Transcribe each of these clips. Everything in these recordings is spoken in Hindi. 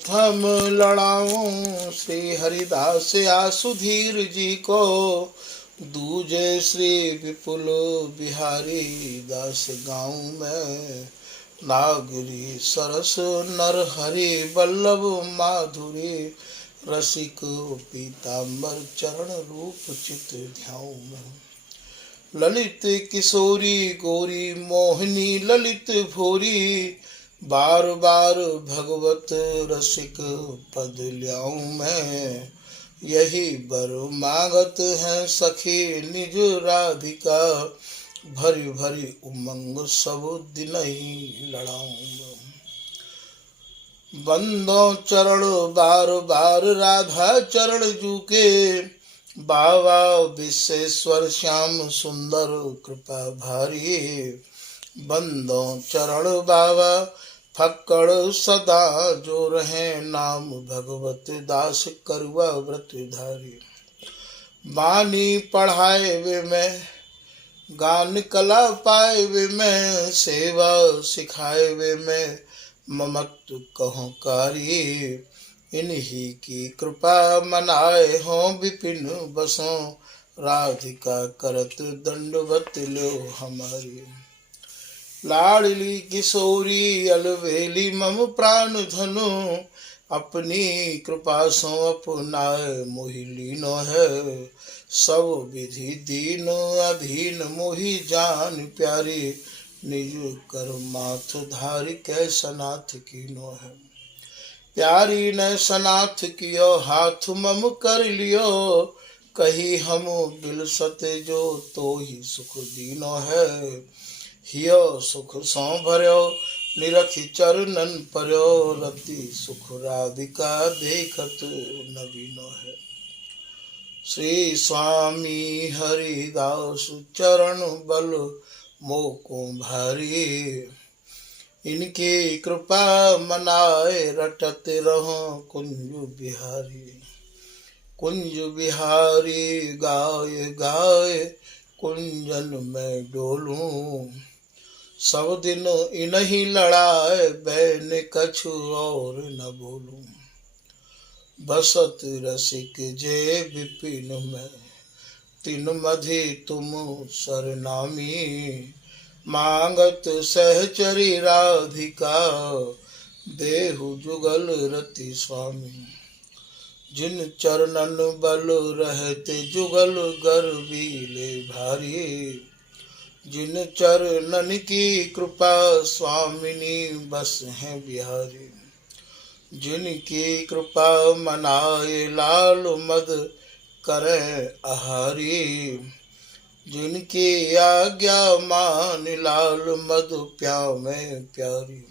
थम लड़ाऊं श्री हरिदास आसुधीर जी को। दूजे श्री विपुल बिहारी दास गाँव में। नागरी सरस नर हरि वल्लभ माधुरी। रसिक पीताम्बर चरण रूप चित ध्याऊं मैं। ललित किशोरी गोरी मोहिनी ललित भोरी। बार बार भगवत रसिक पद ल्याऊं मैं। यही बर मांगत है सखी निज राधिका। भरी भरी उमंग सब दिन ही लड़ाऊं। बंदो चरण बार बार राधा चरण जूके। बाबा विश्वेश्वर श्याम सुंदर कृपा भारी। बंदो चरण बाबा फक्कड़ सदा जो रहे। नाम भगवत दास करुआ व्रत धारी। बानी पढ़ाए वे मैं गान कला पाए वे मैं। सेवा सिखाए वे मैं ममत्व कहो कारी। इन्हीं की कृपा मनाए हों विपिन बसों। राधिका करत दंडवत लो हमारी। लाडली किशोरी अलवेली मम प्राण धनु। अपनी कृपा सो अपनाए मोहि लीनो है। सब विधि दीन अधीन मोहि जान प्यारी। निज कर माथ धारी कै सनाथ कीनो है। प्यारी ने सनाथ कियो हाथ मम कर लियो। कही हम बिलसत जो तो ही सुख दीनो है। हियो सुख सौ भर्यो निरखि चरणन पर्यो। रति सुख राधिका देखत नवीनो है। श्री स्वामी हरिदास चरण बल मोको भारी। इनकी कृपा मनाए रटत रहो कुंज बिहारी। कुंज बिहारी गाय गाय कुंजन में डोलूं। सब दिन इन्हीं लड़ाए बैन कछु और न बोलूं। बसत रसिक जे विपिन में तिन मधि तुम सरनामी। मांगत सहचरी राधिका देहु जुगल रति स्वामी। जिन चरणन बल रहते जुगल गर्वीले भारी। जिन चरणन की कृपा स्वामिनी बस हैं बिहारी। जिनकी कृपा मनाए लाल मद करें आहारी। जिनकी आज्ञा मान लाल मधु प्यामे प्यारी।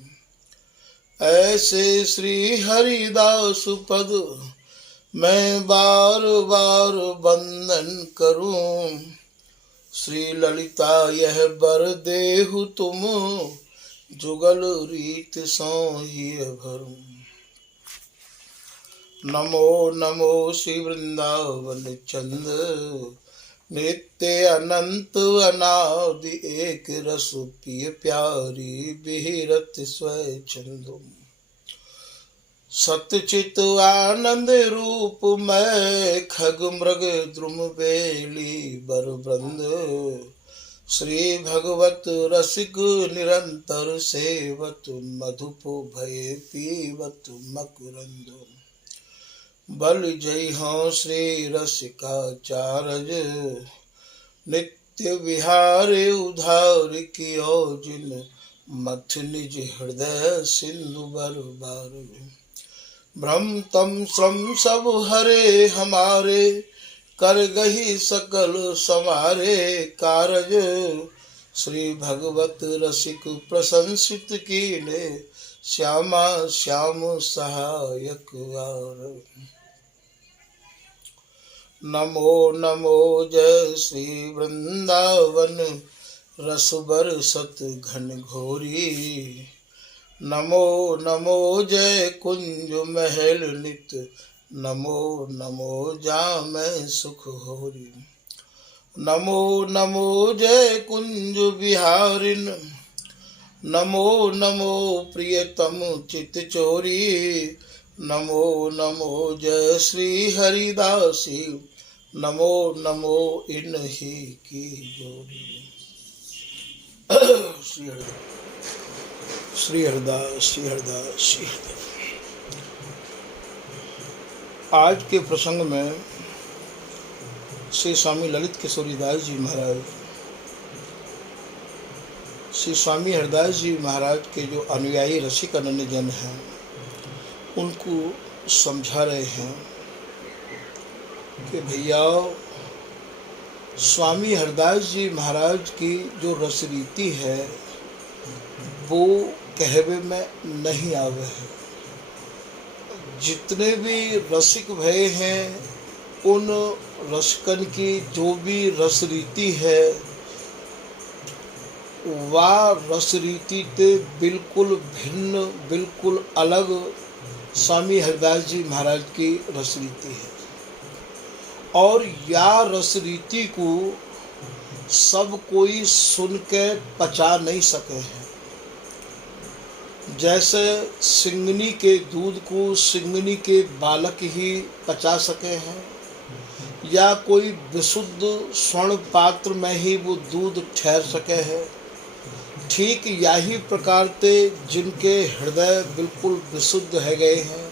ऐसे श्री हरिदास पद मैं बार बार वंदन करूं। श्री ललिता यह बर देहु तुम जुगल रीत सो ही भरूं। नमो नमो श्री वृंदावन चंद। नित्य अनंत अनादि एक रस पिय प्यारी। बिहरत स्वच्छंदो सतचित आनंद रूप में। खग मृग द्रुम बेली बर वृंद। श्री भगवत रसिक निरंतर सेवत। मधुप भय पीवत मकरंद। बल जय हो श्री रसिकाचार्य। नित्य विहार उधार कियो जिन। मथ निज हृदय सिंधु बर बार। भ्रम तम श्रम सब हरे हमारे। कर गही सकल समारे कारज। श्री भगवत रसिक प्रशंसित कीने। श्यामा श्याम सहायक आर। नमो नमो जय श्री वृंदावन रस बरसत घन घोरी। नमो नमो जय कुंज महल नित। नमो नमो जामै सुख होरी। नमो नमो जय कुंज बिहारिन। नमो नमो प्रियतम चित चोरी। नमो नमो जय श्री हरिदासी, नमो नमो इन्हीं की जोड़ी। श्री हरिदास श्री हरिदास श्री हरिदास श्री हरिदास। आज के प्रसंग में श्री स्वामी ललित किशोरीदास जी महाराज, श्री स्वामी हरिदास जी महाराज के जो अनुयायी रसिक अनन्य जन हैं उनको समझा रहे हैं कि भैया स्वामी हरिदास जी महाराज की जो रसरीति है वो कहवे में नहीं आवे है। जितने भी रसिक भय हैं उन रसिकन की जो भी रसरीति है वह रसरीति से बिल्कुल भिन्न, बिल्कुल अलग स्वामी हरिदास जी महाराज की रसरीति है। और या रसरीति को सब कोई सुन के पचा नहीं सके हैं। जैसे सिंगनी के दूध को सिंगनी के बालक ही पचा सके हैं, या कोई विशुद्ध स्वर्ण पात्र में ही वो दूध ठहर सके है, ठीक यही प्रकार से जिनके हृदय बिल्कुल विशुद्ध है गए हैं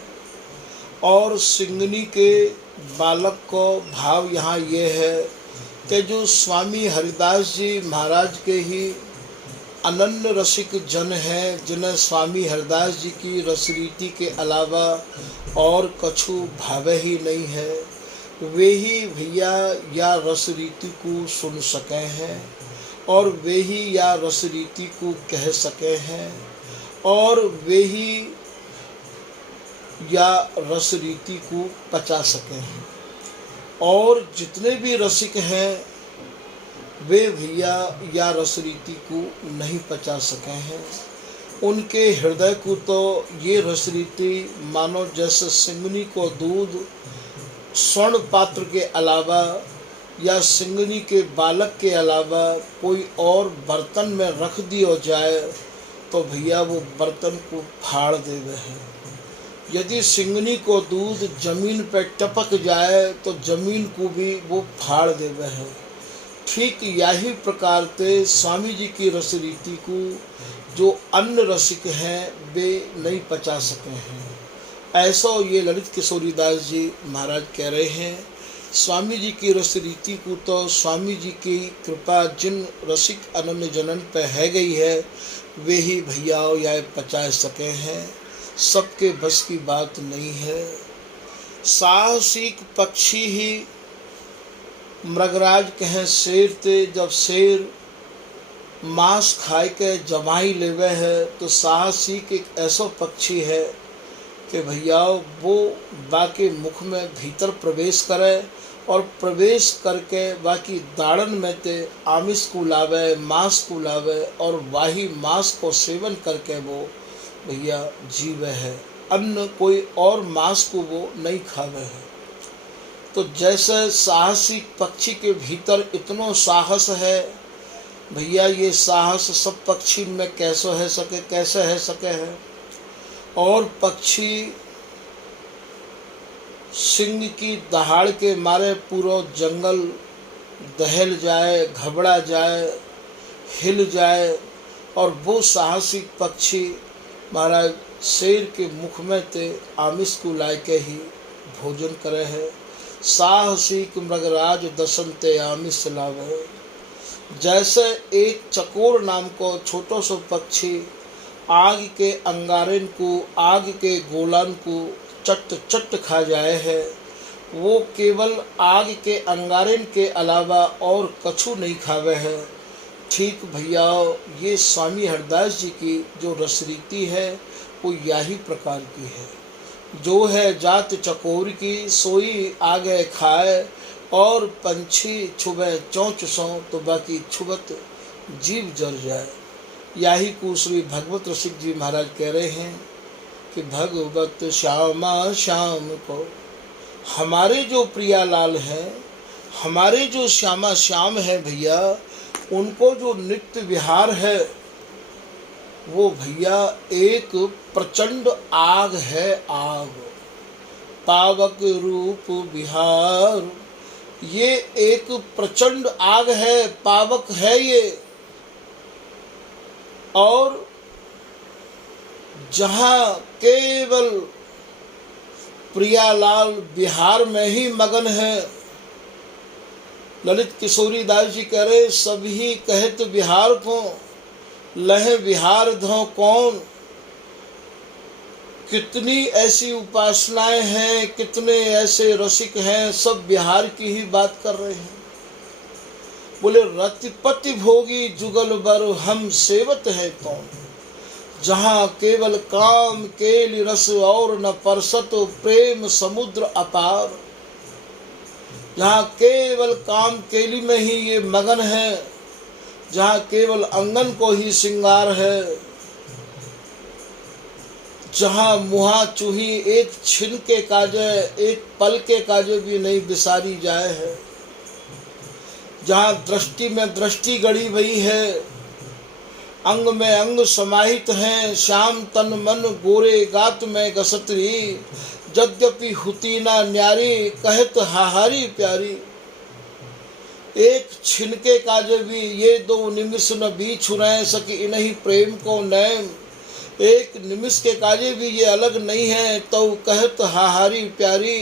और सिंगनी के बालक को भाव यहाँ ये है कि जो स्वामी हरिदास जी महाराज के ही अनन्य रसिक जन हैं, जिन्हें स्वामी हरिदास जी की रसरीति के अलावा और कछु भाव ही नहीं है, वे ही भैया या रसरीति को सुन सके हैं और वे ही या रसरीति को कह सके हैं और वे ही या रसरीति को पचा सके हैं। और जितने भी रसिक हैं वे भैया या रसरीति को नहीं पचा सके हैं। उनके हृदय को तो ये रसरीति मानो जैसे सिंगनी को दूध स्वर्ण पात्र के अलावा या सिंगनी के बालक के अलावा कोई और बर्तन में रख दिया जाए तो भैया वो बर्तन को फाड़ देवे है। यदि सिंगनी को दूध जमीन पर टपक जाए तो जमीन को भी वो फाड़ देवे है। ठीक यही प्रकार से स्वामी जी की रसरीति को जो अन्य रसिक हैं वे नहीं पचा सके हैं। ऐसा ये ललित किशोरीदास जी महाराज कह रहे हैं। स्वामी जी की रसरीति को तो स्वामी जी की कृपा जिन रसिक अनन्य जनन पे है गई है वे ही भैया या पचा सके हैं, सबके बस की बात नहीं है। साहसिक पक्षी ही मृगराज कहें शेर ते, जब शेर मांस खाए के जमाई लेवे है तो साहसिक एक ऐसा पक्षी है कि भैया वो बाकी मुख में भीतर प्रवेश करे और प्रवेश करके बाकी दाड़न में ते आमिष को लावे, मांस को लावे और वही मांस को सेवन करके वो भैया जीवे है। अन्य कोई और मांस को वो नहीं खावे है। तो जैसे साहसिक पक्षी के भीतर इतना साहस है भैया, ये साहस सब पक्षी में कैसे है सके है। और पक्षी सिंह की दहाड़ के मारे पूरा जंगल दहल जाए, घबरा जाए, हिल जाए और वो साहसिक पक्षी महाराज शेर के मुख में ते आमिष को लाके ही भोजन करे है। साहसिक मृगराज दसन ते आमिष लावे। जैसे एक चकोर नाम को छोटो सो पक्षी आग के अंगारन को, आग के गोलन को चट चट खा जाए है, वो केवल आग के अंगारन के अलावा और कछु नहीं खावे है। ठीक भैया ये स्वामी हरिदास जी की जो रसरीति है वो यही प्रकार की है। जो है जात चकोर की सोई आगे खाए और पंछी छुबे चौंच सौ तो बाकी छुबत जीव जर जाए। यही को श्री भगवत रसिक जी महाराज कह रहे हैं कि भगवत श्यामा श्याम को, हमारे जो प्रियालाल हैं, हमारे जो श्यामा श्याम है भैया, उनको जो नित्य विहार है वो भैया एक प्रचंड आग है। आग पावक रूप बिहार। ये एक प्रचंड आग है, पावक है ये। और जहाँ केवल प्रियालाल बिहार में ही मगन है। ललित किशोरी दास जी कह रहे, सभी कहत बिहार को, लह बिहार धो कौन। कितनी ऐसी उपासनाएं हैं, कितने ऐसे रसिक हैं, सब बिहार की ही बात कर रहे हैं। बोले रतिपति भोगी जुगल बर हम सेवत है कौन। जहाँ केवल काम केली रस और न परसत प्रेम समुद्र अपार। जहाँ केवल काम केली में ही ये मगन है, जहाँ केवल अंगन को ही श्रृंगार है, जहाँ मुहा चूही एक छिन के काजे, एक पल के काजे भी नहीं बिसारी जाए है। जहाँ दृष्टि में दृष्टि गड़ी हुई है, अंग में अंग समाहित हैं, श्याम तन मन गोरे गात में गसतरी। यद्यपि हुती ना न्यारी, कहत हाहारी प्यारी। एक छिनके काजे भी ये दो निमिष न बीच रहे सके इन्हीं प्रेम को नैम। एक निमिष के काजे भी ये अलग नहीं है, तो कहत हाहारी प्यारी।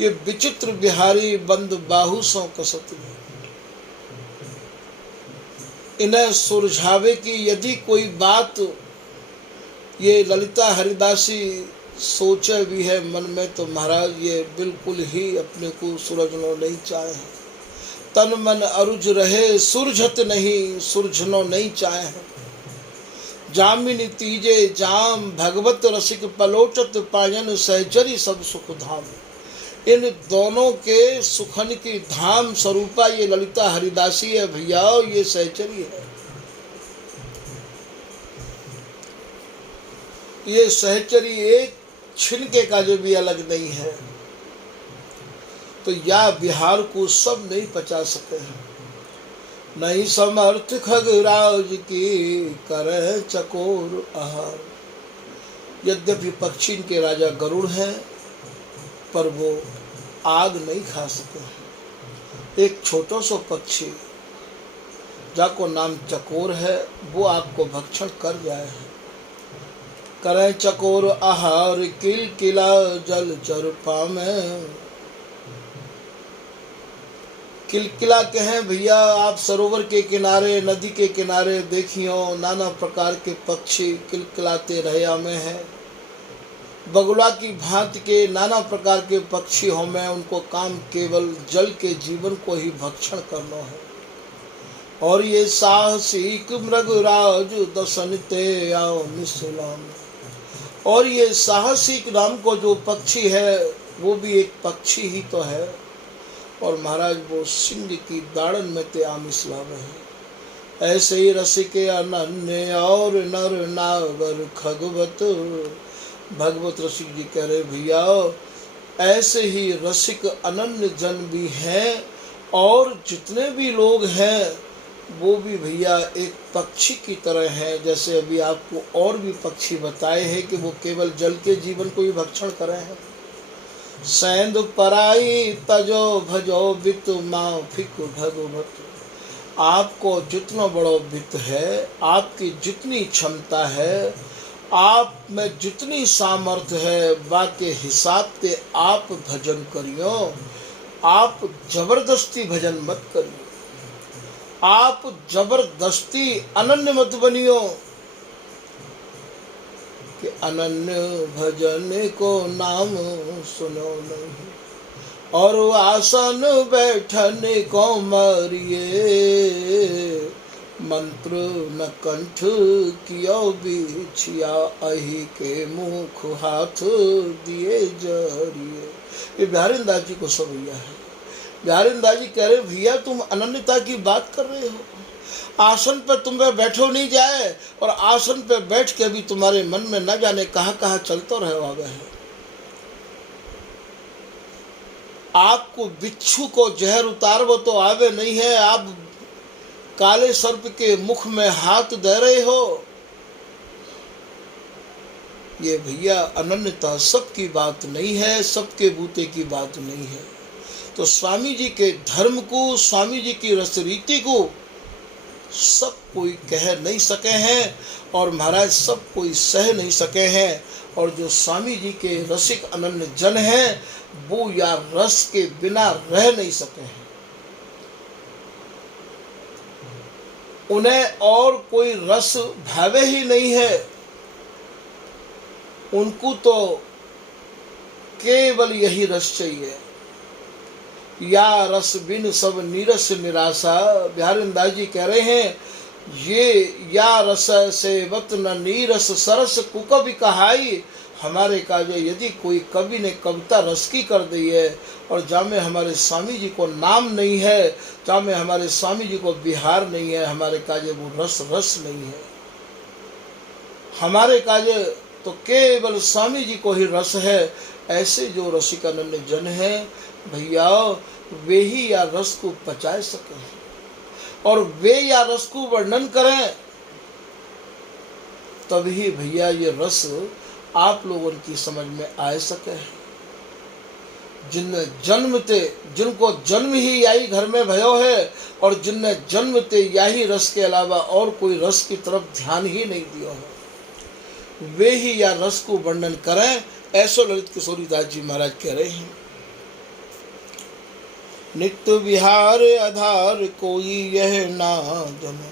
ये विचित्र बिहारी बंद बाहु सो कसती। इन्हें सुलझावे की यदि कोई बात ये ललिता हरिदासी सोचे भी है मन में, तो महाराज ये बिल्कुल ही अपने को सुलझनो नहीं चाहे। तन मन अरुझ रहे सुरझत नहीं, सुरझनो नहीं चाहे। जामिनी तीजे जाम भगवत रसिक पलोचत पायन सहचरी सब सुख धाम। इन दोनों के सुखन की धाम स्वरूपा ये ललिता हरिदासी है भैया, ये सहचरी है। ये सहचरी एक छिनके का जो भी अलग नहीं है। तो या बिहार को सब नहीं पचा सके हैं। नहीं समर्थ खगराज की करे चकोर आहार। यद्यपि पक्षी के राजा गरुड़ हैं, पर वो आग नहीं खा सके। एक छोटा सा पक्षी जाको नाम चकोर है, वो आपको भक्षण कर जाए है। करे चकोर आहार किल किला जल चर पामे। किलकिला के हैं भैया, आप सरोवर के किनारे नदी के किनारे देखियो नाना प्रकार के पक्षी किलकिलाते रहया में हैं। बगुला की भांति के नाना प्रकार के पक्षी हो में, उनको काम केवल जल के जीवन को ही भक्षण करना है। और ये साहसिक मृगराज दसनते आओ मिसलाम। और ये साहसिक नाम को जो पक्षी है वो भी एक पक्षी ही तो है। और महाराज वो सिंह की दाड़न में ते आमिसलाम है। ऐसे ही रसिक अनन्य और नर नागर खगवत। भगवत रसिक जी कह रहे भैया, ऐसे ही रसिक अनन्य जन भी हैं, और जितने भी लोग हैं वो भी भैया एक पक्षी की तरह हैं। जैसे अभी आपको और भी पक्षी बताए हैं कि वो केवल जल के जीवन को ही भक्षण करे हैं। सैंद पराई तजो भजो बित माँ फिक भगवत। आपको जितना बड़ो बित है, आपकी जितनी क्षमता है, आप में जितनी सामर्थ्य है, बाके हिसाब से आप भजन करियो। आप जबरदस्ती भजन मत करियो, आप जबरदस्ती अनन्य मत बनियो। कि अनन्य भजन को नाम सुनो नहीं, और आसन बैठने को मारिए। मंत्र न कंठ कियो बिछिया, अहि के मुख हाथ दिए जरिए। ये बिहारी दास जी को सब भैया है। बिहारी दास जी कह रहे भैया तुम अनन्यता की बात कर रहे हो। आसन पर तुम्हें बैठो नहीं जाए, और आसन पर बैठ के भी तुम्हारे मन में न जाने कहाँ कहाँ चलते रहे आवे है। आपको बिच्छू को जहर उतारवो तो आवे नहीं है, आप काले सर्प के मुख में हाथ दे रहे हो। ये भैया अनन्यता सबकी बात नहीं है, सबके बूते की बात नहीं है। तो स्वामी जी के धर्म को, स्वामी जी की रस रीति को सब कोई कह नहीं सके हैं और महाराज सब कोई सह नहीं सके हैं। और जो स्वामी जी के रसिक अनन्य जन हैं वो या रस के बिना रह नहीं सके हैं। उन्हें और कोई रस भावे ही नहीं है। उनको तो केवल यही रस चाहिए। या रस बिन सब नीरस निराशा, बिहारीदास जी कह रहे हैं ये या रस सेवत न नीरस सरस कुकवि कहाई। हमारे काजे यदि कोई कवि ने कविता रस की कर दी है और जामे हमारे स्वामी जी को नाम नहीं है, जामे हमारे स्वामी जी को बिहार नहीं है, हमारे काजे वो रस रस नहीं है। हमारे काजे तो केवल स्वामी जी को ही रस है। ऐसे जो रसिक अनन्य जन हैं भैया वे ही या रस को पचा सके और वे या रस को वर्णन करें, तभी भैया ये रस आप लोगों की समझ में आ सके। जिनने जन्मते, जिनको जन्म ही यही घर में भयो है और जिनने जन्मते यही रस के अलावा और कोई रस की तरफ ध्यान ही नहीं दिया है, वे ही या रस को वर्णन करें। ऐसो ललित किशोरीदास जी महाराज कह रहे हैं। नित्य विहार आधार कोई यह ना जनो।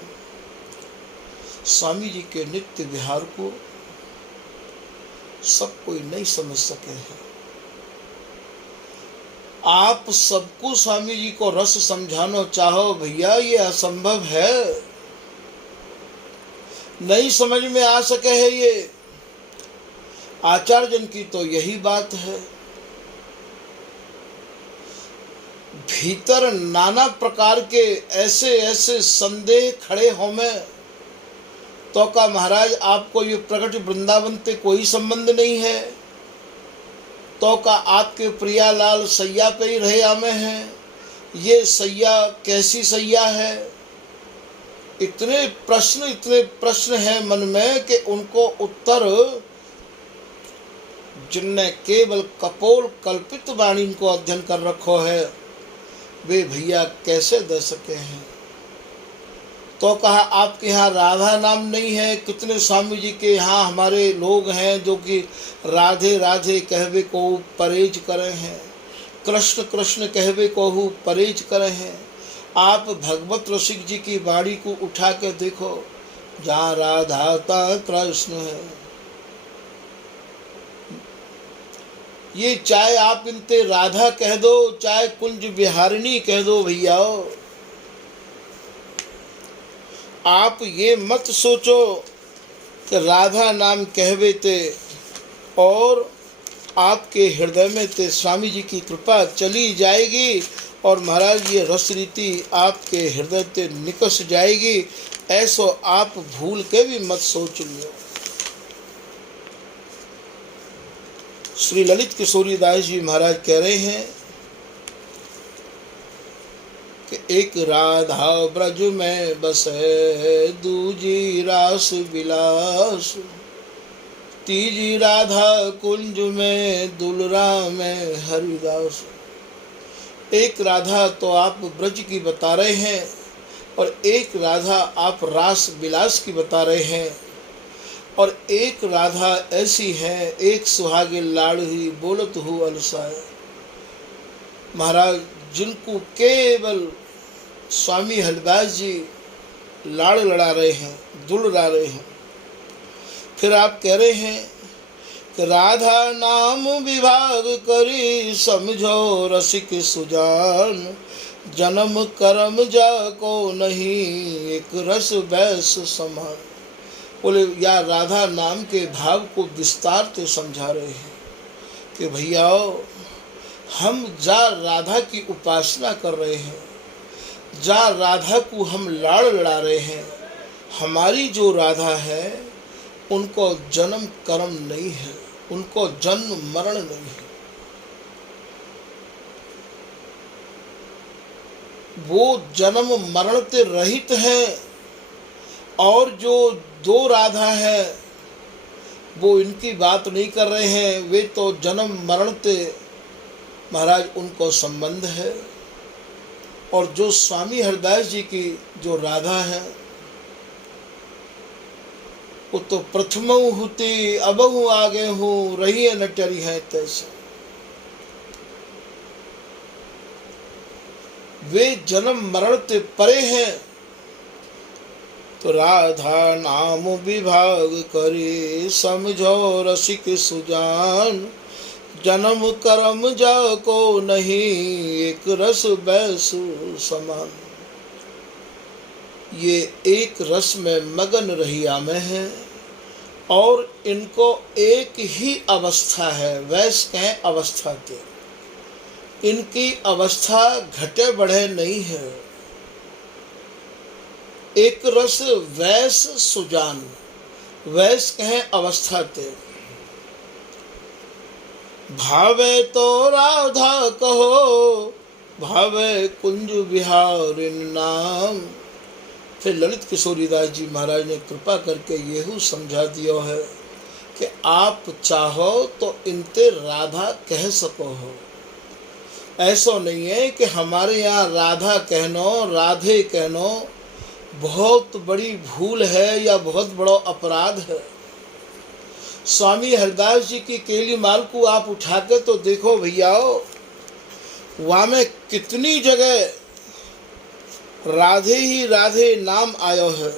स्वामी जी के नित्य विहार को सब कोई नहीं समझ सके हैं। आप सबको स्वामी जी को रस समझाना चाहो भैया ये असंभव है, नहीं समझ में आ सके है। ये आचार्य जन की तो यही बात है। भीतर नाना प्रकार के ऐसे ऐसे संदेह खड़े हो में तो का महाराज आपको ये प्रकट वृंदावन से कोई संबंध नहीं है, तो का आपके प्रियालाल सैया पे ही रहे आमे हैं। ये सैया कैसी सैया है? इतने प्रश्न हैं मन में कि उनको उत्तर जिनने केवल कपोल कल्पित वाणी को अध्ययन कर रखो है वे भैया कैसे दे सके हैं। तो कहा आपके यहाँ राधा नाम नहीं है। कितने स्वामी जी के यहाँ हमारे लोग हैं जो कि राधे राधे कहवे को परहेज करे हैं, कृष्ण कृष्ण कहवे को परहेज करे हैं। आप भगवत रसिक जी की वाणी को उठा के देखो, जहाँ राधा ता कृष्ण है। ये चाहे आप इनते राधा कह दो, चाहे कुंज विहारिणी कह दो भैया, आप ये मत सोचो कि राधा नाम कहवे ते और आपके हृदय में ते स्वामी जी की कृपा चली जाएगी और महाराज ये रस रीति आपके हृदय ते निकस जाएगी। ऐसो आप भूल के भी मत सोच लियो। श्री ललित किशोरीदास जी महाराज कह रहे हैं कि एक राधा ब्रज में बसे, दूजी रास विलास, तीजी राधा कुंज में दुलरा में हरिदास। एक राधा तो आप ब्रज की बता रहे हैं और एक राधा आप रास विलास की बता रहे हैं और एक राधा ऐसी है, एक सुहागे लाड़ी बोलत हूँ अलसाए। महाराज जिनको केवल स्वामी हरिदास जी लाड़ लड़ा रहे हैं, दुल लड़ा रहे हैं। फिर आप कह रहे हैं कि राधा नाम विभाग करी, समझो रसिक सुजान, जन्म कर्म जा को नहीं, एक रस बैस समान। बोले या राधा नाम के भाव को विस्तार से समझा रहे हैं कि भैया हम जा राधा की उपासना कर रहे हैं, जा राधा को हम लाड़ लड़ा रहे हैं। हमारी जो राधा है उनको जन्म कर्म नहीं है, उनको जन्म मरण नहीं है। वो जन्म मरण से रहित है। और जो दो राधा है वो इनकी बात नहीं कर रहे हैं, वे तो जन्म मरण से महाराज उनको संबंध है। और जो स्वामी हरदास जी की जो राधा है, वो तो प्रथमऊ हुती अबहु आगे हूँ, रही न टरी है तैसे। वे जन्म मरण से परे हैं। तो राधा नाम विभाग करे, समझो रसिक सुजान। जन्म कर्म जाको नहीं, एक रस बैसु समान। ये एक रस में मगन रहिया में है, और इनको एक ही अवस्था है, वैस कहें अवस्था के। इनकी अवस्था घटे बढ़े नहीं है। एक रस वैस सुजान, वैस कहें अवस्था ते। भावे तो राधा कहो, भावे कुंज बिहारिन नाम। फिर ललित किशोरीदास जी महाराज ने कृपा करके येहू समझा दिया है कि आप चाहो तो इनते राधा कह सको हो। ऐसा नहीं है कि हमारे यहाँ राधा कहनो, राधे कहनो बहुत बड़ी भूल है या बहुत बड़ा अपराध है। स्वामी हरदास जी की केली माल को आप उठा के तो देखो भैयाओ, वहाँ में कितनी जगह राधे ही राधे नाम आयो है।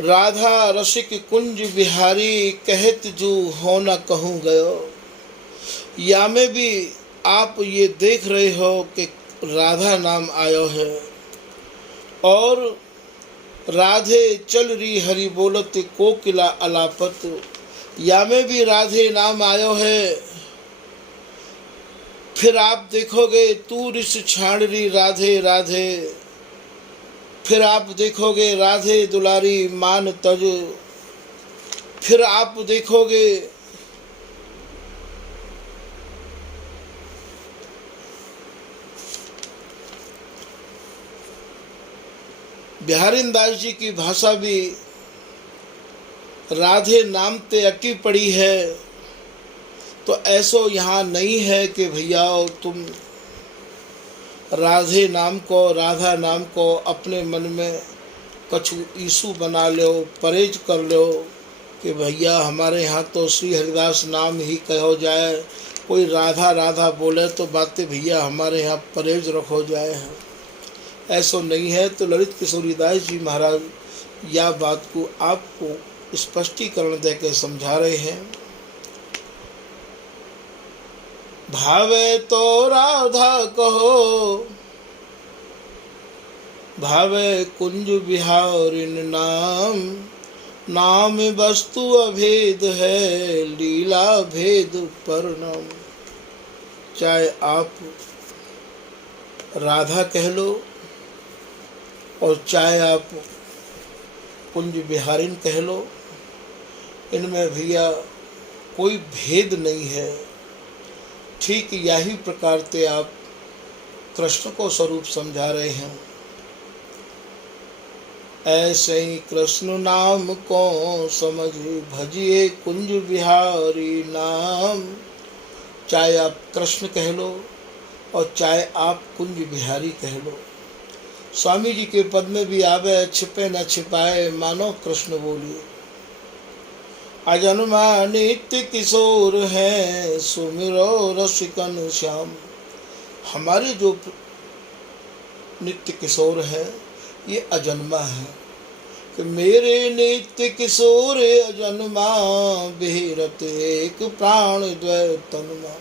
राधा रसिक कुंज बिहारी, कहत जू हो न कहूँ गयो। या में भी आप ये देख रहे हो कि राधा नाम आयो है। और राधे चल री हरि बोलत कोकिला अलापत, या में भी राधे नाम आयो है। फिर आप देखोगे तू रिस छाड़ री राधे राधे। फिर आप देखोगे राधे दुलारी मान तज। फिर आप देखोगे बिहारीन दास जी की भाषा भी राधे नाम ते अकी पड़ी है। तो ऐसो यहाँ नहीं है कि भैया तुम राधे नाम को, राधा नाम को अपने मन में कछु ईसु बना लो, परहेज कर लो कि भैया हमारे यहाँ तो श्री हरिदास नाम ही कहो जाए। कोई राधा राधा बोले तो बातें भैया हमारे यहाँ परहेज रखो जाए हैं। ऐसा नहीं है। तो ललित किशोरीदास जी महाराज या बात को आपको स्पष्टीकरण देकर समझा रहे हैं। भावे तो राधा कहो, भावे कुंज बिहारिन नाम। नाम वस्तु अभेद है, लीला भेद परिणाम। चाहे आप राधा कह लो और चाहे आप कुंज बिहारिन कह लो, इनमें भैया कोई भेद नहीं है। ठीक यही प्रकार से आप कृष्ण को स्वरूप समझा रहे हैं। ऐसे ही कृष्ण नाम को समझ भजिए कुंज बिहारी नाम। चाहे आप कृष्ण कह लो और चाहे आप कुंज बिहारी कह लो। स्वामी जी के पद में भी आवे, छिपे न छिपाए मानो कृष्ण बोलिए। अजन्मा नित्य किशोर है, सुमिरो रसिकन श्याम। हमारे जो नित्य किशोर है ये अजन्मा है कि मेरे नित्य किशोर अजन्मा, बेहरत एक प्राण द्वय तन्मा।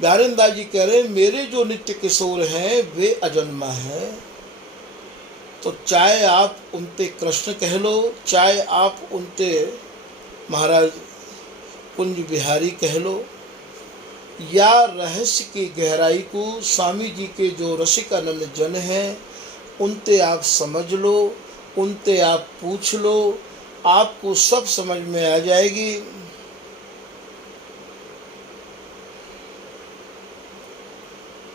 बिहारीन दास जी कह रहे मेरे जो नित्य किशोर हैं वे अजन्मा हैं। तो चाहे आप उनते कृष्ण कह लो, चाहे आप उनते महाराज कुंज बिहारी कह लो, या रहस्य की गहराई को स्वामी जी के जो रसिकानंद जन हैं उनते आप समझ लो, उनते आप पूछ लो, आपको सब समझ में आ जाएगी।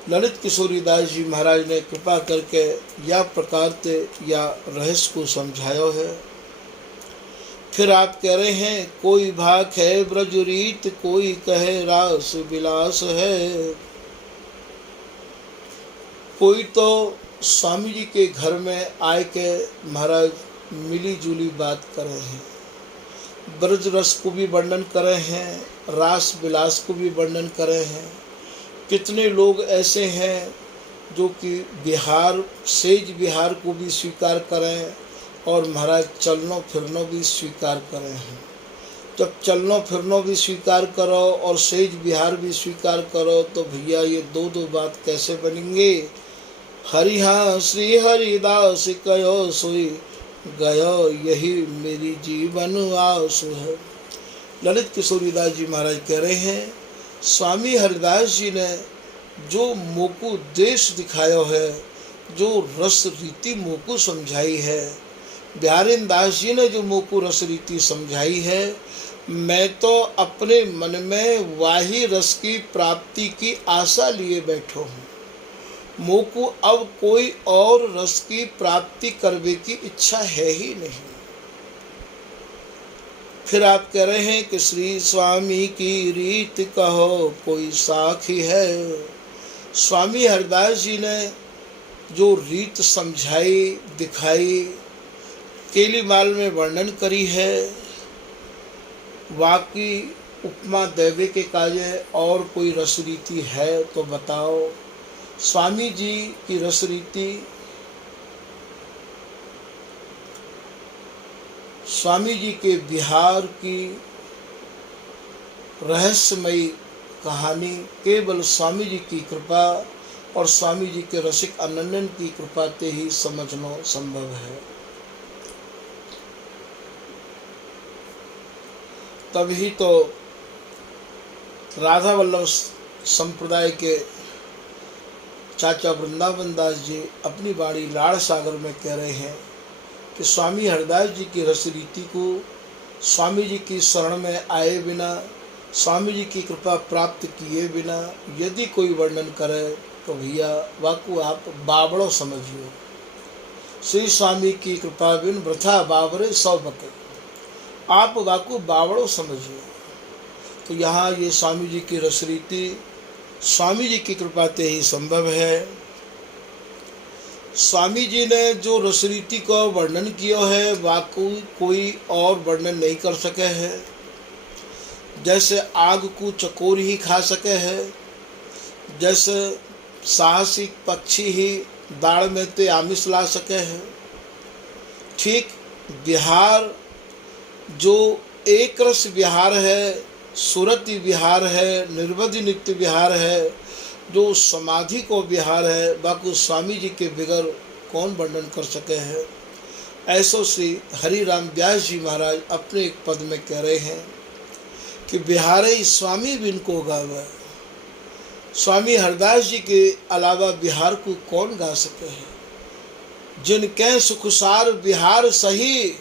ललित किशोरीदास जी महाराज ने कृपा करके या प्रकार से या रहस्य को समझायो है। फिर आप कह रहे हैं कोई भाग है ब्रज रीत, कोई कहे रास विलास है। कोई तो स्वामी जी के घर में आए के महाराज मिली जुली बात कर रहे हैं, ब्रज रस को भी वर्णन कर रहे हैं, रास विलास को भी वर्णन कर रहे हैं। कितने लोग ऐसे हैं जो कि बिहार सेज बिहार को भी स्वीकार करें और महाराज चलनो फिरनो भी स्वीकार करें हैं। जब चलनो फिरनो भी स्वीकार करो और सेज बिहार भी स्वीकार करो तो भैया ये दो दो बात कैसे बनेंगे। हरिहा श्री हरिदास कयो सोई गयो, यही मेरी जीवन आस है। ललित किशोरीदास जी महाराज कह रहे हैं स्वामी हरिदास जी ने जो मोकु देश दिखायो है, जो रस रीति मोकु समझाई है, बिहारी दास जी ने जो मोकु रस रीति समझाई है, मैं तो अपने मन में वाही रस की प्राप्ति की आशा लिए बैठो हूँ। मोकु अब कोई और रस की प्राप्ति करने की इच्छा है ही नहीं। फिर आप कह रहे हैं कि श्री स्वामी की रीत कहो कोई साखी है। स्वामी हरिदास जी ने जो रीत समझाई दिखाई केलीमाल में वर्णन करी है, वाकई उपमा देवे के काजे और कोई रस रीति है तो बताओ। स्वामी जी की रस रीति, स्वामी जी के बिहार की रहस्यमयी कहानी केवल स्वामी जी की कृपा और स्वामी जी के रसिक अनन्यन की कृपा से ही समझना संभव है। तभी तो राधा वल्लभ संप्रदाय के चाचा वृंदावन दास जी अपनी वाणी लाड़ सागर में कह रहे हैं कि स्वामी हरिदास जी की रस रीति को स्वामी जी की शरण में आए बिना, स्वामी जी की कृपा प्राप्त किए बिना यदि कोई वर्णन करे तो भैया वाकु आप बावड़ो समझियो। श्री स्वामी की कृपा बिन वृथा बावरे सौ बके, आप वाकु बावड़ो समझियो। तो यहाँ ये स्वामी जी की रस रीति स्वामी जी की कृपा से ही संभव है। स्वामी जी ने जो रसरीति को वर्णन किया है वाकई कोई और वर्णन नहीं कर सके है। जैसे आग को चकोर ही खा सके है, जैसे साहसिक पक्षी ही दाढ़ में ते आमिष ला सके है, ठीक बिहार जो एक रस बिहार है, सुरति विहार है, निर्वधि नित्य विहार है, जो समाधि को विहार है, बाकी स्वामी जी के बिगर कौन वर्णन कर सके है। ऐसो श्री हरि राम व्यास जी महाराज अपने एक पद में कह रहे हैं कि बिहारे स्वामी बिन को गावे। स्वामी हरिदास जी के अलावा बिहार को कौन गा सके है। जिनके सुखसार बिहार सही,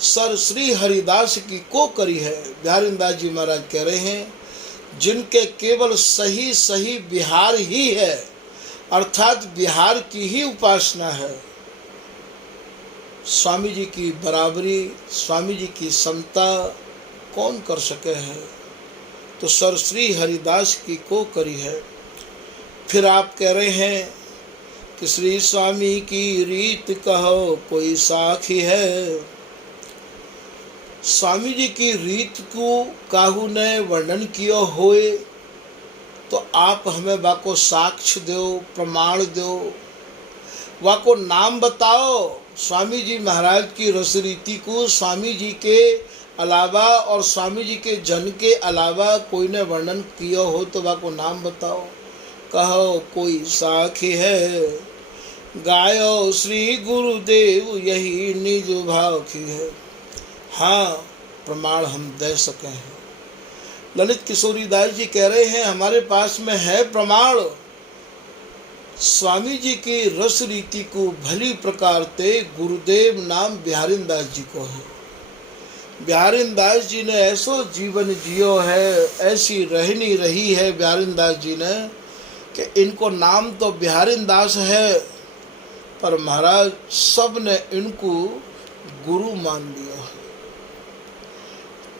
सर श्री हरिदास की को करी है। बिहारी दास जी महाराज कह रहे हैं जिनके केवल सही सही बिहार ही है, अर्थात बिहार की ही उपासना है। स्वामी जी की बराबरी, स्वामी जी की समता कौन कर सके है, तो सर श्री हरिदास की को करी है। फिर आप कह रहे हैं कि श्री स्वामी की रीत कहो कोई साखी है। स्वामी जी की रीत को काहू ने वर्णन किया होए तो आप हमें वाको साक्ष्य दो, प्रमाण दो, वाको नाम बताओ। स्वामी जी महाराज की रस रीति को स्वामी जी के अलावा और स्वामी जी के जन के अलावा कोई ने वर्णन किया हो तो वाको नाम बताओ। कहो कोई साखी है, गायो श्री गुरुदेव यही निज भाव की है। हाँ, प्रमाण हम दे सके हैं। ललित किशोरीदास जी कह रहे हैं हमारे पास में है प्रमाण। स्वामी जी की रस रीति को भली प्रकार से गुरुदेव नाम बिहारी दास जी को है। बिहारी दास जी ने ऐसो जीवन जियो है, ऐसी रहनी रही है बिहारी दास जी ने कि इनको नाम तो बिहारिन दास है, पर महाराज सब ने इनको गुरु मान लिया है।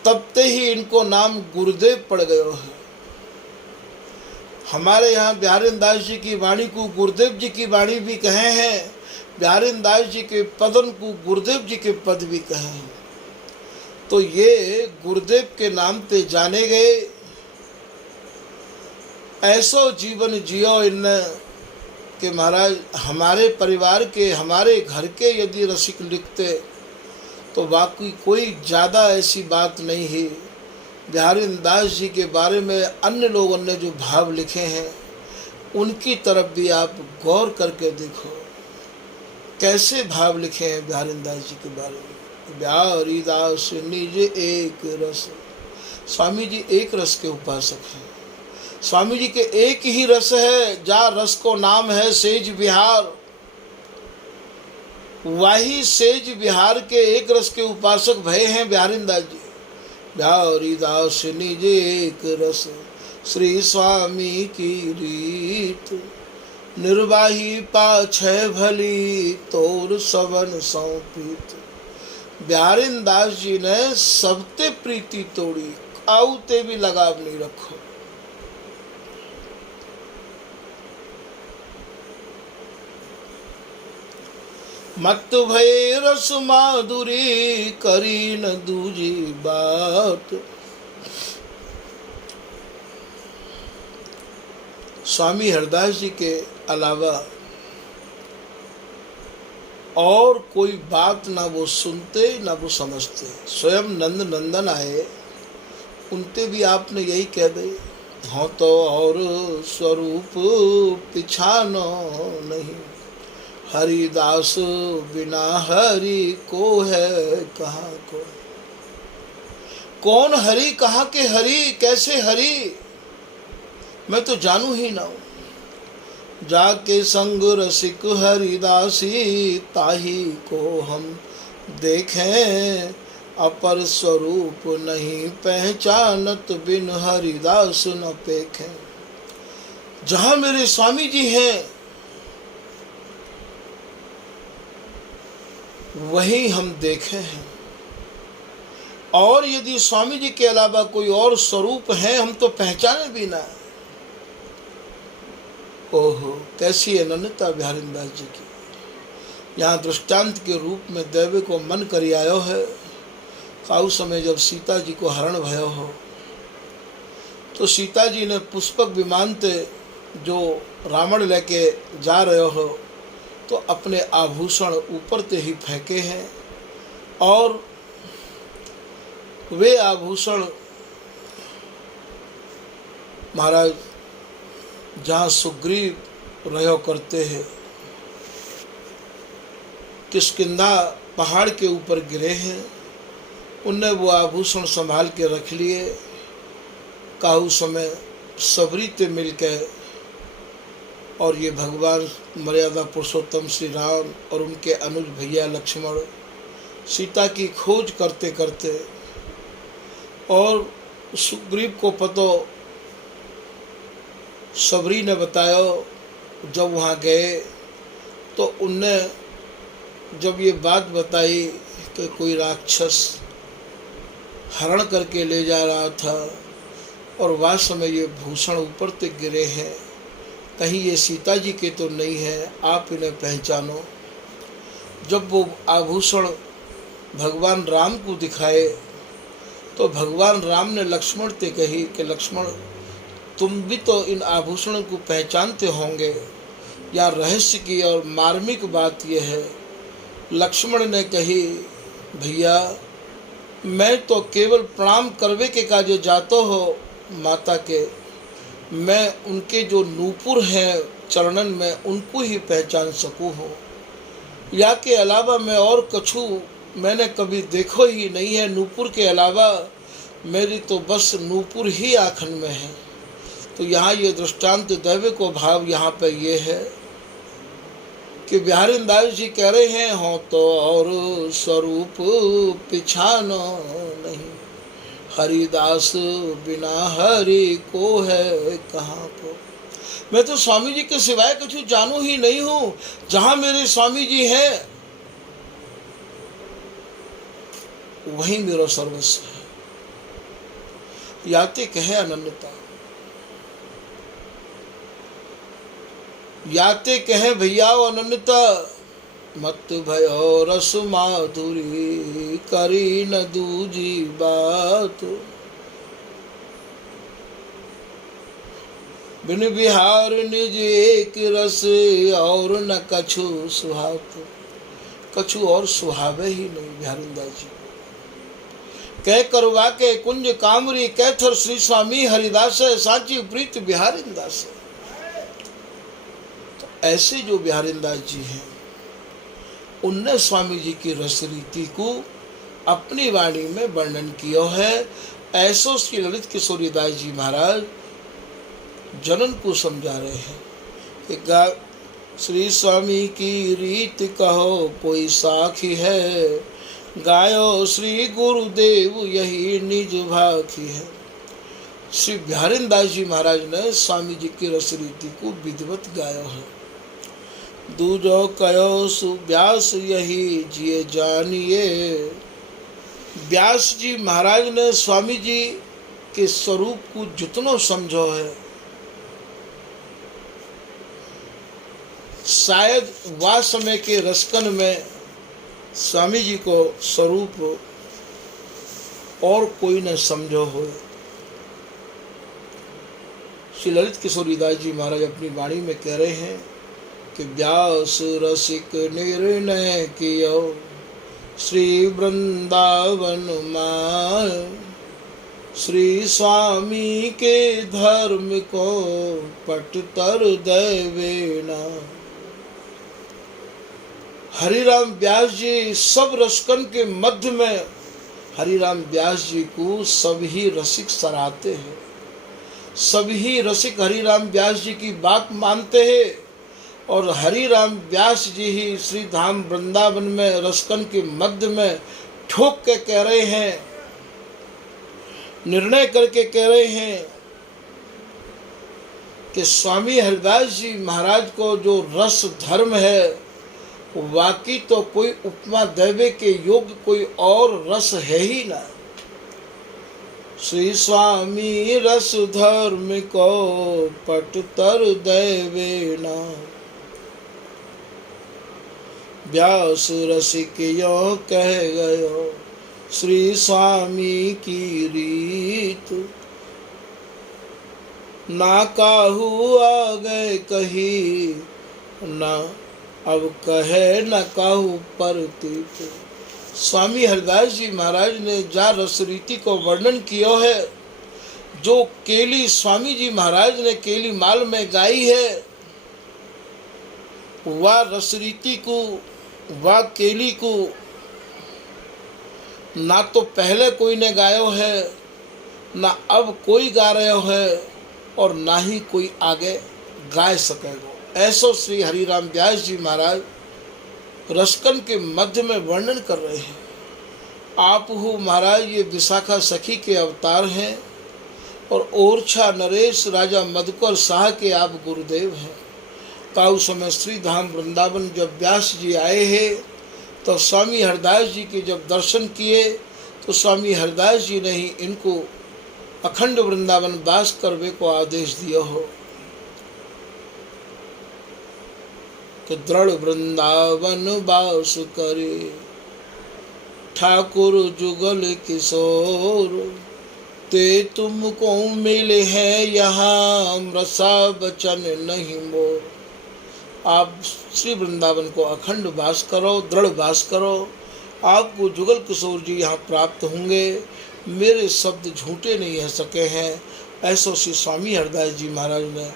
तब ते ही इनको नाम गुरुदेव पड़ गयो है। हमारे यहाँ बिहारिन दास जी की वाणी को गुरुदेव जी की वाणी भी कहे हैं, बिहारिन दास जी के पदन को गुरुदेव जी के पद भी कहे हैं। तो ये गुरुदेव के नाम पे जाने गए। ऐसो जीवन जियो इनने कि महाराज हमारे परिवार के, हमारे घर के यदि रसिक लिखते तो बाकी कोई ज़्यादा ऐसी बात नहीं है। बिहारिन दास जी के बारे में अन्य लोगों ने जो भाव लिखे हैं उनकी तरफ भी आप गौर करके देखो, कैसे भाव लिखे हैं बिहारिन दास जी के बारे में। बिहारी दास निज एक रस, स्वामी जी एक रस के उपासक हैं। स्वामी जी के एक ही रस है, जा रस को नाम है सेज बिहार। वही सेज बिहार के एक रस के उपासक भय हैं बिहारिन दास जी। बिहारी दास निज एक रस, श्री स्वामी की रीत, निर्वाही पाछे भली तोर सवन सौंपित। बिहारिन दास जी ने सबते प्रीति तोड़ी, आउते भी लगाव नहीं रखो। मत भय रस माधुरी, करी न दूजी बात। स्वामी हरदास जी के अलावा और कोई बात ना वो सुनते ना वो समझते। स्वयं नंद नंदन आए, उनते भी आपने यही कह दे, हो तो और स्वरूप पिछानो नहीं, हरिदास बिना हरि को है कहाँ को। कौन हरि, कहाँ के हरि, कैसे हरि, मैं तो जानू ही ना हूँ। जाके संग रसिक हरिदासी, ताही को हम देखें, अपर स्वरूप नहीं पहचानत, बिन हरिदास न पेखें। जहाँ मेरे स्वामी जी हैं वही हम देखे हैं, और यदि स्वामी जी के अलावा कोई और स्वरूप है हम तो पहचाने भी ना। ओहो, कैसी अनन्यता बिहारिन दास जी की। यहाँ दृष्टांत के रूप में दैव को मन करी आयो है। काउ समय जब सीता जी को हरण भयो हो तो सीता जी ने पुष्पक विमान ते जो रावण लेके जा रहे हो तो अपने आभूषण ऊपर ते ही फेंके हैं, और वे आभूषण महाराज जहाँ सुग्रीव रहो करते हैं किष्किंधा पहाड़ के ऊपर गिरे हैं। उनने वो आभूषण संभाल के रख लिए। काहू समय सबरी ते मिल के और ये भगवान मर्यादा पुरुषोत्तम श्री राम और उनके अनुज भैया लक्ष्मण सीता की खोज करते करते, और सुग्रीव को पतो सबरी ने बताया। जब वहाँ गए तो उनने जब ये बात बताई कि कोई राक्षस हरण करके ले जा रहा था और वास्तव में ये भूषण ऊपर तक गिरे हैं, कहीं ये सीता जी के तो नहीं है, आप इन्हें पहचानो। जब वो आभूषण भगवान राम को दिखाए तो भगवान राम ने लक्ष्मण से कही कि लक्ष्मण तुम भी तो इन आभूषणों को पहचानते होंगे। या रहस्य की और मार्मिक बात यह है, लक्ष्मण ने कही भैया मैं तो केवल प्रणाम करवे के काजे जातो हो माता के, मैं उनके जो नूपुर हैं चरणन में उनको ही पहचान सकूँ हो, या के अलावा मैं और कछु मैंने कभी देखो ही नहीं है। नूपुर के अलावा मेरी तो बस नूपुर ही आँखन में है। तो यहाँ ये दृष्टांत दैव को भाव यहाँ पे ये है कि बिहारिन दास जी कह रहे हैं, हो तो और स्वरूप पिछानो नहीं, हरिदास बिना हरि को है कहाँ को। मैं तो स्वामी जी के सिवाय कुछ जानू ही नहीं हूं। जहां मेरे स्वामी जी हैं वही मेरा सर्वस्व है। याते कहे अनन्यता, याते कहे भैया अनन्यता, मत भयो रस माधुरी, करी न दूजी बात। बिन बिहार निज एक रस, और न कछु सुहात। कछु और सुहावे ही नहीं बिहारिंदास जी। कह करवा के कुंज कामरी, कैथर श्री स्वामी हरिदास, सांची प्रीत बिहारिंदास। तो ऐसे जो बिहारिंदास जी हैं, उनने स्वामी जी की रस रीति को अपनी वाणी में वर्णन किया है। ऐसो श्री ललित किशोरीदास जी महाराज जनन को समझा रहे हैं कि श्री स्वामी की रीत कहो कोई साखी है, गायो श्री गुरुदेव यही निज भाखी है। श्री बिहारिंदास जी महाराज ने स्वामी जी की रस रीति को विधिवत गाया है। दूजो कयो सुव्यास यही जिए जानिए। व्यास जी महाराज ने स्वामी जी के स्वरूप को जितनो समझो है, शायद वह समय के रसकन में स्वामी जी को स्वरूप और कोई न समझो हो। श्री ललित किशोरीदास जी महाराज अपनी वाणी में कह रहे हैं कि व्यास रसिक निर्णय कियो, श्री वृंदावन माय। श्री स्वामी के धर्म को पटतर देवेना। हरिराम व्यास जी सब रसकन के मध्य में हरिराम व्यास जी को सभी रसिक सराहते हैं। सभी रसिक हरिराम व्यास जी की बात मानते हैं और हरिराम व्यास जी ही श्री धाम वृंदावन में रसकन के मध्य में ठोक के कह रहे हैं, निर्णय करके कह रहे हैं कि स्वामी हरिदास जी महाराज को जो रस धर्म है, वाकई तो कोई उपमा देवे के योग्य कोई और रस है ही ना। श्री स्वामी रस धर्म को पटतर देवे ना। व्यास रसिक यो कह गयो, श्री स्वामी की रीत। ना काहू आ गए कही, ना अब कहे न काहू परतीत। स्वामी हरिदास जी महाराज ने जा रस रीति को वर्णन किया है, जो केली स्वामी जी महाराज ने केली माल में गाई है, वह रस रीति को, वह केली को ना तो पहले कोई ने गायो है, ना अब कोई गा रहे है, और ना ही कोई आगे गाय सकेगा। ऐसो श्री हरिराम व्यास जी महाराज रसकन के मध्य में वर्णन कर रहे हैं। आप हो महाराज ये विशाखा सखी के अवतार हैं और ओरछा नरेश राजा मधुकर शाह के आप गुरुदेव हैं। ताऊ समय श्री धाम वृंदावन जब व्यास जी आए हैं तो स्वामी हरिदास जी के जब दर्शन किए तो स्वामी हरिदास जी ने ही इनको अखंड वृंदावन वास करने को आदेश दिया हो कि दृढ़ वृंदावन वास करे ठाकुर जुगल किशोर, ते तुमको मिले हैं यहाँ मृषा वचन नहीं मोर। आप श्री वृंदावन को अखंड वास करो, दृढ़ वास करो, आपको जुगल किशोर जी यहाँ प्राप्त होंगे। मेरे शब्द झूठे नहीं रह सके हैं। ऐसा श्री स्वामी हरिदास जी महाराज ने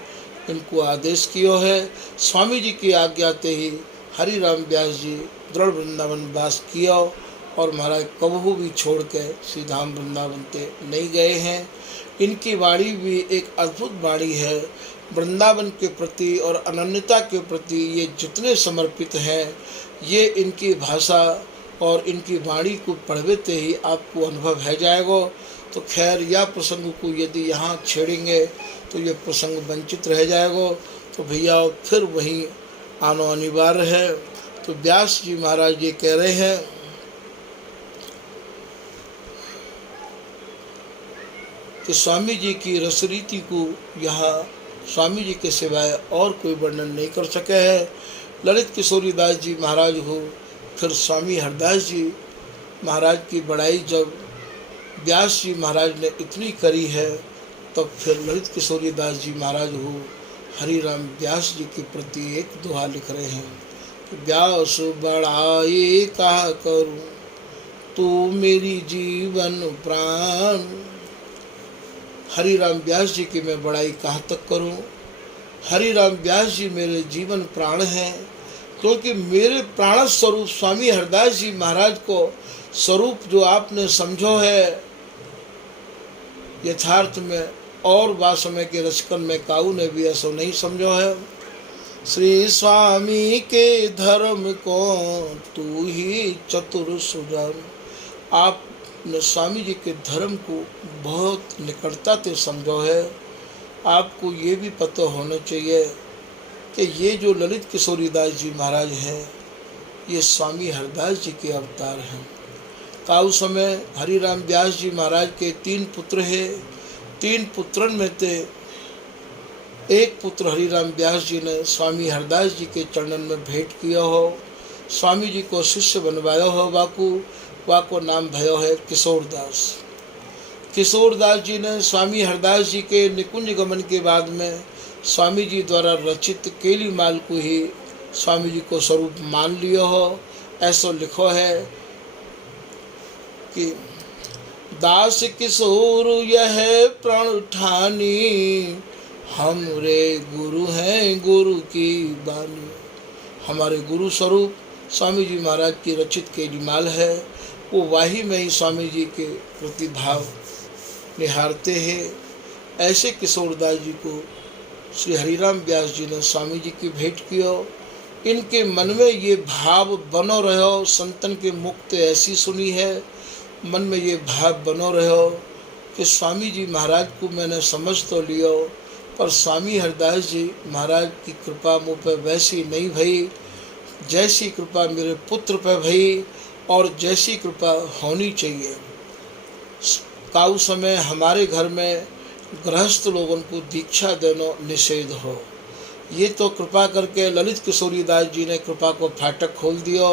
इनको आदेश किया है। स्वामी जी की आज्ञा ते ही हरिराम व्यास जी दृढ़ वृंदावन वास किया और महाराज कबहू भी छोड़ के श्री धाम वृंदावन ते नहीं गए हैं। इनकी वाणी भी एक अद्भुत वाणी है। वृंदावन के प्रति और अनन्यता के प्रति ये जितने समर्पित हैं, ये इनकी भाषा और इनकी वाणी को पढ़ते ही आपको अनुभव है जाएगा। तो खैर यह प्रसंग को यदि यहाँ छेड़ेंगे तो ये प्रसंग वंचित रह जाएगा, तो भैया फिर वहीं आना अनिवार्य है। तो व्यास जी महाराज ये कह रहे हैं कि स्वामी जी की रसरीति को यहाँ स्वामी जी के सिवाय और कोई वर्णन नहीं कर सके है। ललित किशोरीदास जी महाराज हो, फिर स्वामी हरदास जी महाराज की बड़ाई जब व्यास जी महाराज ने इतनी करी है, तब फिर ललित किशोरीदास जी महाराज हो हरिराम व्यास जी के प्रति एक दोहा लिख रहे हैं कि व्यास बड़ाई कहा करूं तू मेरी जीवन प्राण। हरिराम व्यास जी की मैं बड़ाई कहाँ तक करूं। हरिराम व्यास जी मेरे जीवन प्राण हैं, क्योंकि मेरे प्राण स्वरूप स्वामी हरदास जी महाराज को स्वरूप जो आपने समझो है यथार्थ में और वासमय के रचकन में काऊ ने भी ऐसा नहीं समझो है। श्री स्वामी के धर्म को तू ही चतुर सुजान। आपने स्वामी जी के धर्म को बहुत निकटता से समझो है। आपको ये भी पता होना चाहिए कि ये जो ललित किशोरीदास जी महाराज हैं ये स्वामी हरदास जी के अवतार हैं। काउ समय हरिराम व्यास जी महाराज के 3 पुत्र हैं। 3 पुत्रन में से एक पुत्र हरिराम व्यास जी ने स्वामी हरदास जी के चरणन में भेंट किया हो, स्वामी जी को शिष्य बनवाया हो। वाको नाम भयो है किशोरदास। किशोरदास जी ने स्वामी हरदास जी के निकुंज गमन के बाद में स्वामी जी द्वारा रचित केली माल को ही स्वामी जी को स्वरूप मान लिया हो। ऐसा लिखो है कि दास किशोर यह प्रण ठानी, हमरे गुरु हैं गुरु की बानी। हमारे गुरु स्वरूप स्वामी जी महाराज की रचित केली माल है, वो वाही में ही स्वामी जी के प्रति भाव निहारते हैं। ऐसे किशोरदास जी को श्री हरिराम व्यास जी ने स्वामी जी की भेंट किया। इनके मन में ये भाव बनो रहो, संतन के मुक्त ऐसी सुनी है, मन में ये भाव बनो रहो कि स्वामी जी महाराज को मैंने समझ तो लिया, पर स्वामी हरदास जी महाराज की कृपा मुँह पर वैसी नहीं भई जैसी कृपा मेरे पुत्र पर भई और जैसी कृपा होनी चाहिए। काउ समय हमारे घर में गृहस्थ लोगों को दीक्षा देना निषेध हो। ये तो कृपा करके ललित किशोरीदास जी ने कृपा को फाटक खोल दिया।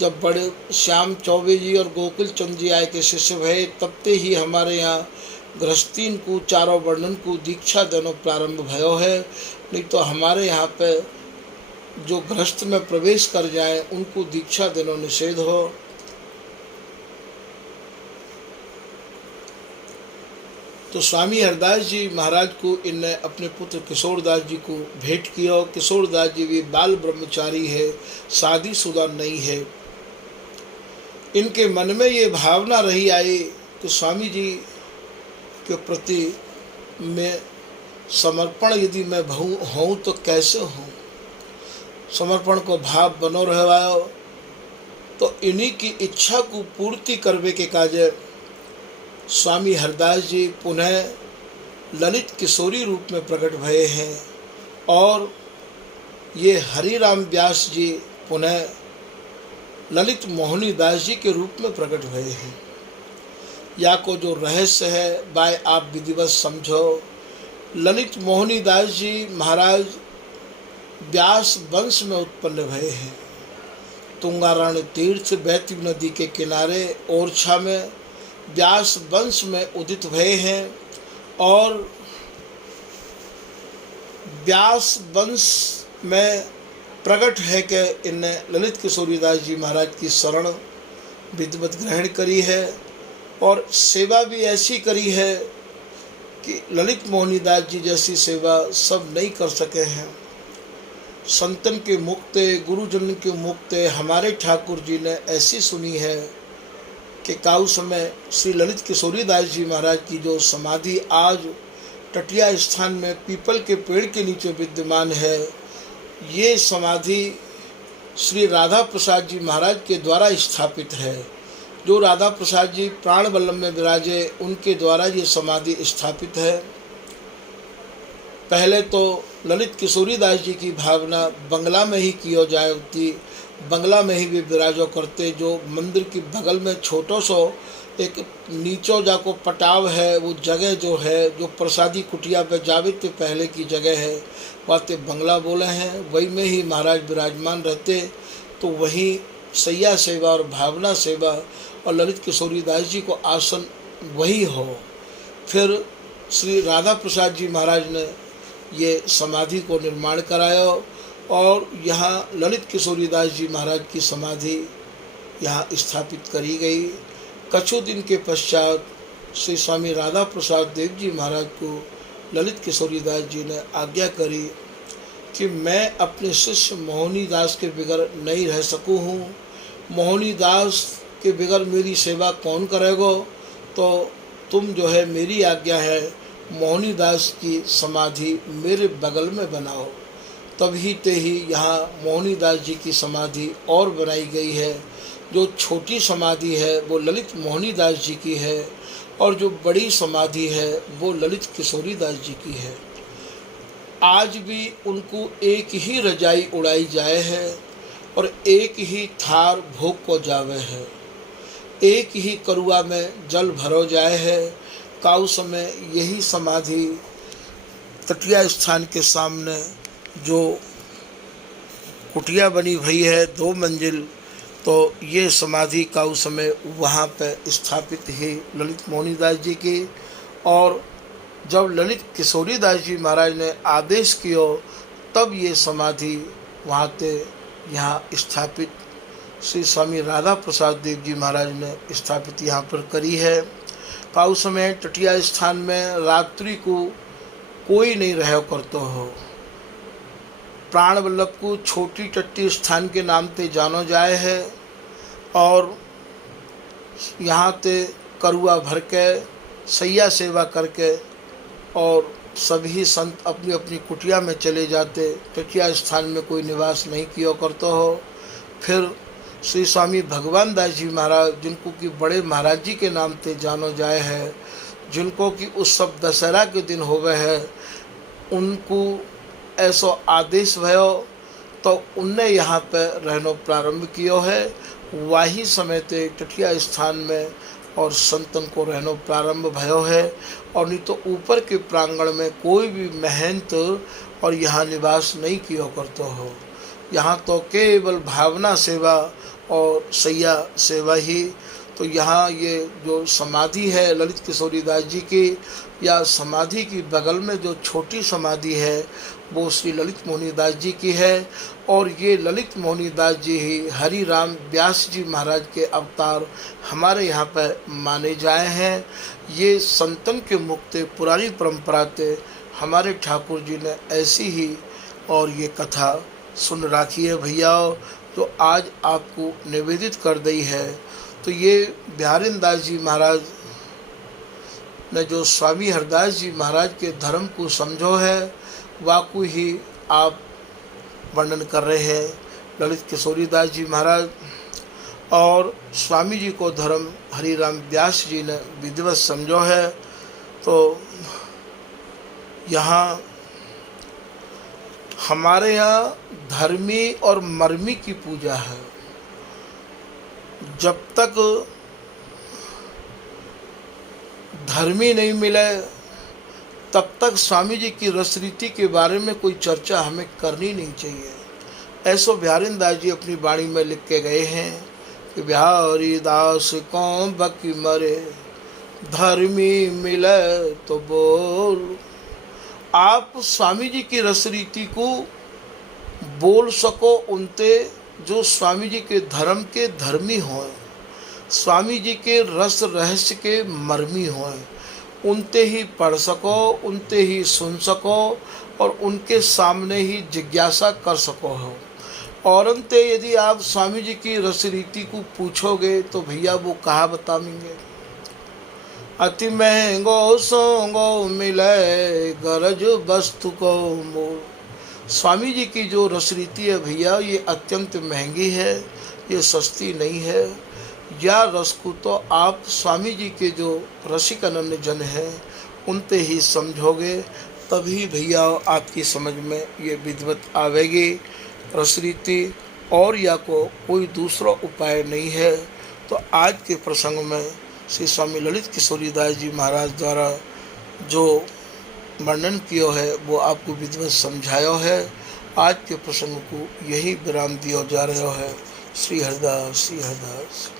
जब बड़े श्याम चौबे जी और गोकुल चंद जी आए के शिष्य भये, तब ते ही हमारे यहाँ गृहस्थीन को चारों वर्णन को दीक्षा देना प्रारंभ भयो है। नहीं तो हमारे यहाँ पे जो गृहस्थ में प्रवेश कर जाए उनको दीक्षा देना निषेध हो। तो स्वामी हरदास जी महाराज को इनने अपने पुत्र किशोरदास जी को भेंट किया। किशोरदास जी भी बाल ब्रह्मचारी है, शादीशुदा नहीं है। इनके मन में ये भावना रही आई कि स्वामी जी के प्रति मैं समर्पण यदि मैं हूँ तो कैसे हूँ। समर्पण को भाव बनो रहवायो तो इन्हीं की इच्छा को पूर्ति करवे के काजे स्वामी हरदास जी पुनः ललित किशोरी रूप में प्रकट भये हैं और ये हरिराम व्यास जी पुनः ललित मोहनी दास जी के रूप में प्रकट भये हैं। या को जो रहस्य है बाय आप विधिवत समझो। ललित मोहनी दास जी महाराज व्यास वंश में उत्पन्न भये हैं। तुंगाराणी तीर्थ बैतवी नदी के किनारे ओरछा में व्यास वंश में उदित भये हैं और व्यास वंश में प्रकट है कि इनने ललित किशोरीदास जी महाराज की शरण विधिवत ग्रहण करी है और सेवा भी ऐसी करी है कि ललित मोहनी दास जी जैसी सेवा सब नहीं कर सके हैं। संतन के मुक्ते गुरुजन के मुक्ते हमारे ठाकुर जी ने ऐसी सुनी है कि काउ समय श्री ललित किशोरीदास जी महाराज की जो समाधि आज टटिया स्थान में पीपल के पेड़ के नीचे विद्यमान है, ये समाधि श्री राधा प्रसाद जी महाराज के द्वारा स्थापित है। जो राधा प्रसाद जी प्राण वल्लभ में विराजे, उनके द्वारा ये समाधि स्थापित है। पहले तो ललित किशोरी दास जी की भावना बंगला में ही किया जाती, बंगला में ही वे विराजो करते। जो मंदिर की बगल में छोटो सो एक नीचो जाको पटाव है, वो जगह जो है, जो प्रसादी कुटिया पे जावे के पहले की जगह है, वाते बंगला बोले हैं। वही में ही महाराज विराजमान रहते। तो वहीं सैया सेवा और भावना सेवा और ललित किशोरी दास जी को आसन वही हो। फिर श्री राधा प्रसाद जी महाराज ने ये समाधि को निर्माण कराया और यहाँ ललित किशोरी दास जी महाराज की समाधि यहाँ स्थापित करी गई। कछु दिन के पश्चात श्री स्वामी राधा प्रसाद देव जी महाराज को ललित किशोरी दास जी ने आज्ञा करी कि मैं अपने शिष्य मोहनी दास के बगैर नहीं रह सकूँ हूँ। मोहनी दास के बगैर मेरी सेवा कौन करेगा, तो तुम जो है मेरी आज्ञा है मोहनी दास की समाधि मेरे बगल में बनाओ। तभी ते ही यहाँ मोहनी दास जी की समाधि और बनाई गई है। जो छोटी समाधि है वो ललित मोहनी दास जी की है और जो बड़ी समाधि है वो ललित किशोरी दास जी की है। आज भी उनको एक ही रजाई उड़ाई जाए है और एक ही थार भोग को जावे है, एक ही करुआ में जल भरो जाए है। काउ समय यही समाधि तटिया स्थान के सामने जो कुटिया बनी हुई है 2 मंजिल, तो ये समाधि का उस समय वहाँ पर स्थापित है ललित मोहनी दास जी की। और जब ललित किशोरी दास जी महाराज ने आदेश किया तब ये समाधि वहाँ पे यहाँ स्थापित श्री स्वामी राधा प्रसाद देव जी महाराज ने स्थापित यहाँ पर करी है। का उस समय तटिया स्थान में रात्रि को कोई नहीं रह करते हो। प्राण वल्लभ को छोटी टट्टी स्थान के नाम पे जानो जाए है और यहाँ ते करुआ भर के सैया सेवा करके और सभी संत अपनी अपनी कुटिया में चले जाते। तटिया स्थान में कोई निवास नहीं किया करते हो। फिर श्री स्वामी भगवान दास जी महाराज, जिनको कि बड़े महाराज जी के नाम पे जानो जाए है, जिनको कि उस सब दशहरा के दिन हो गए है, उनको ऐसो आदेश भयो तो उनने यहाँ पर रहना प्रारंभ किया है। वही समय ते तटिया स्थान में और संतन को रहना प्रारंभ भयो है। और नहीं तो ऊपर के प्रांगण में कोई भी महंत और यहाँ निवास नहीं किया करते हो। यहाँ तो केवल भावना सेवा और सैया सेवा ही। तो यहाँ ये जो समाधि है ललित किशोरी दास जी की, या समाधि की बगल में जो छोटी समाधि है वो श्री ललित मोहनी दास जी की है। और ये ललित मोहनी दास जी ही हरि राम व्यास जी महाराज के अवतार हमारे यहाँ पर माने जाए हैं। ये संतन के मुक्ते पुरानी परंपरा थे, हमारे ठाकुर जी ने ऐसी ही और ये कथा सुन राखी है भैया, तो आज आपको निवेदित कर दी है। तो ये बिहारिन दास जी महाराज ने जो स्वामी हरदास जी महाराज के धर्म को समझो है, वाकु ही आप वर्णन कर रहे हैं ललित किशोरी दास जी महाराज। और स्वामी जी को धर्म हरि राम व्यास जी ने विधिवत समझो है। तो यहाँ हमारे यहाँ धर्मी और मर्मी की पूजा है। जब तक धर्मी नहीं मिले तब तक स्वामी जी की रसरीति के बारे में कोई चर्चा हमें करनी नहीं चाहिए। ऐसो बिहारिन दास जी अपनी वाणी में लिख के गए हैं कि बिहारी दास कौन बकी मरे, धर्मी मिले तो बोल। आप स्वामी जी की रसरीति को बोल सको उनते जो स्वामी जी के धर्म के धर्मी हों, स्वामी जी के रस रहस्य के मर्मी हों, उनते ही पढ़ सको, उनते ही सुन सको और उनके सामने ही जिज्ञासा कर सको हो। और अंते यदि आप स्वामी जी की रसरीति को पूछोगे तो भैया वो कहाँ बताएंगे। अति महंगो सोंगो मिले गरज वस्तु को मोल। स्वामी जी की जो रसरीति है भैया, ये अत्यंत महंगी है, ये सस्ती नहीं है। या रस को तो आप स्वामी जी के जो रसिक अनन्य जन हैं उनते ही समझोगे, तभी भैया आपकी समझ में ये विधिवत आवेगी रसरीति, और या को कोई दूसरा उपाय नहीं है। तो आज के प्रसंग में श्री स्वामी ललित किशोरीदास जी महाराज द्वारा जो वर्णन किया है वो आपको विधिवत समझाया है। आज के प्रसंग को यही विराम दिया जा रहा है। श्री हरिदास, श्री हरिदास।